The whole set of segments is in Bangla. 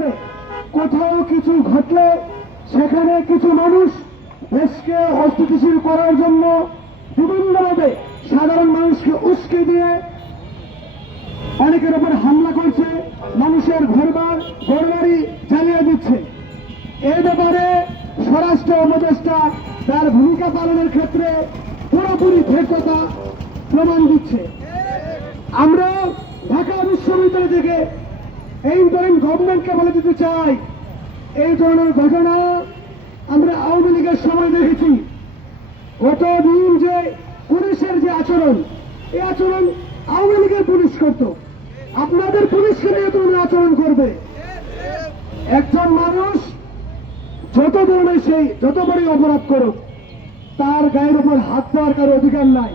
করে কোথাও কিছু ঘটলে সেখানে কিছু মানুষ দেশকে অস্থিতিশীল করার জন্য বিভিন্নভাবে সাধারণ মানুষকে উস্কে দিয়ে অনেকের উপর হামলা করছে, মানুষের ঘরবার ঘরবাড়ি জ্বালিয়ে দিচ্ছে। এই ব্যাপারে স্বরাষ্ট্র উপদেষ্টা তার ভূমিকা পালনের ক্ষেত্রে পুরোপুরি ভেকতা প্রমাণ দিচ্ছে। আমরা ঢাকা বিশ্ববিদ্যালয় থেকে এই ইন্টারিম গভর্নমেন্টকে বলে দিতে চাই। এই ধরনের ঘটনা আমরা আওয়ামী লীগের সময় দেখেছি। গত দিন যে পুলিশের যে আচরণ, এই আচরণ আওয়ামী লীগের পুলিশ করত। আপনাদের পুলিশকে নিয়ে এই আচরণ করবে। একজন মানুষ যত ধরনের সেই যত বড়ই অপরাধ করুক, তার গায়ের উপর হাত দেওয়ার কারও অধিকার নাই।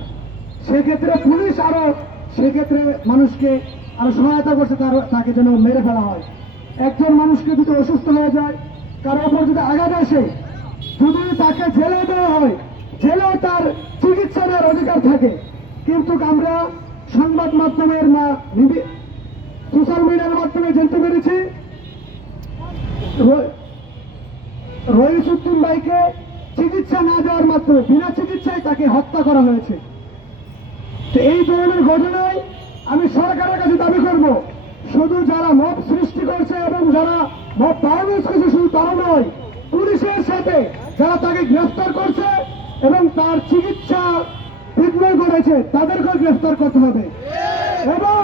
সেক্ষেত্রে পুলিশ আরও, সেক্ষেত্রে মানুষকে আরও সহায়তা করছে তার তাকে যেন মেরে ফেলা হয়। একজন মানুষকে যদি অসুস্থ হয়ে যায়, কারও উপর যদি আঘাত আসে, যদি তাকে জেলে দেওয়া হয় জেলেও তার চিকিৎসা নেওয়ার অধিকার থাকে। কিন্তু আমরা সংবাদ মাধ্যমের না সোশ্যাল মিডিয়ার মাধ্যমে জানতে পেরেছি র- রইস উদ্দিন ভাইকে চিকিৎসা না দেওয়ার মাধ্যমে বিনা চিকিৎসায় তাকে হত্যা করা হয়েছে। তো এই ধরনের ঘটনায় আমি সরকারের কাছে দাবি করব, শুধু যারা মব সৃষ্টি করছে এবং যারা মব ভায়োলেন্স করছে শুধু তারা নয়, পুলিশের সাথে যারা তাকে গ্রেফতার করছে এবং তার চিকিৎসা বিঘ্ন করেছে তাদেরকেও গ্রেফতার করতে হবে। এবং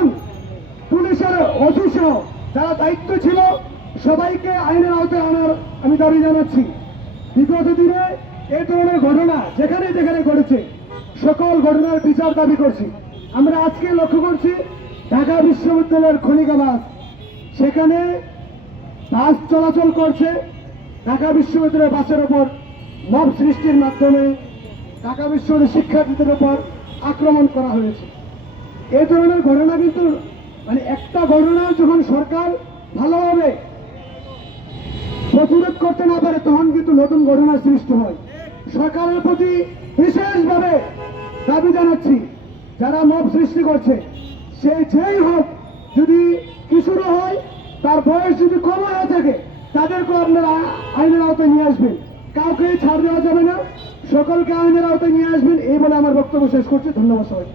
পুলিশের অফিসও যারা দায়িত্ব ছিল, সবাইকে আইনের আওতায় আনার আমি দাবি জানাচ্ছি। বিগত দিনে এই ধরনের ঘটনা যেখানে যেখানে ঘটেছে, সকল ঘটনার বিচার দাবি করছি। আমরা আজকে লক্ষ্য করছি ঢাকা বিশ্ববিদ্যালয়ের খনিকা বাস। সেখানে বাস চলাচল করছে ঢাকা বিশ্ববিদ্যালয়ের বাসের ওপর। মব সৃষ্টির মাধ্যমে ঢাকা বিশ্ববিদ্যালয়ের শিক্ষার্থীদের উপর আক্রমণ করা হয়েছে। এই ধরনের ঘটনা কিন্তু মানে একটা ঘটনা যখন সরকার ভালোভাবে প্রতিরোধ করতে না পারে, তখন কিন্তু নতুন ঘটনার সৃষ্টি হয়। সরকারের প্রতি বিশেষভাবে দাবি জানাচ্ছি। যারা মব সৃষ্টি করছে, সে যেই হোক, যদি কিশোর হয়, তার বয়স যদি কম হয়ে থাকে, তাদেরকেও আপনারা আইনের আওতায় নিয়ে আসবেন। কাউকে ছাড় দেওয়া যাবে না। সকলকে আইনের আওতায় নিয়ে আসবেন, এই বলে আমার বক্তব্য শেষ করছি। ধন্যবাদ সবাই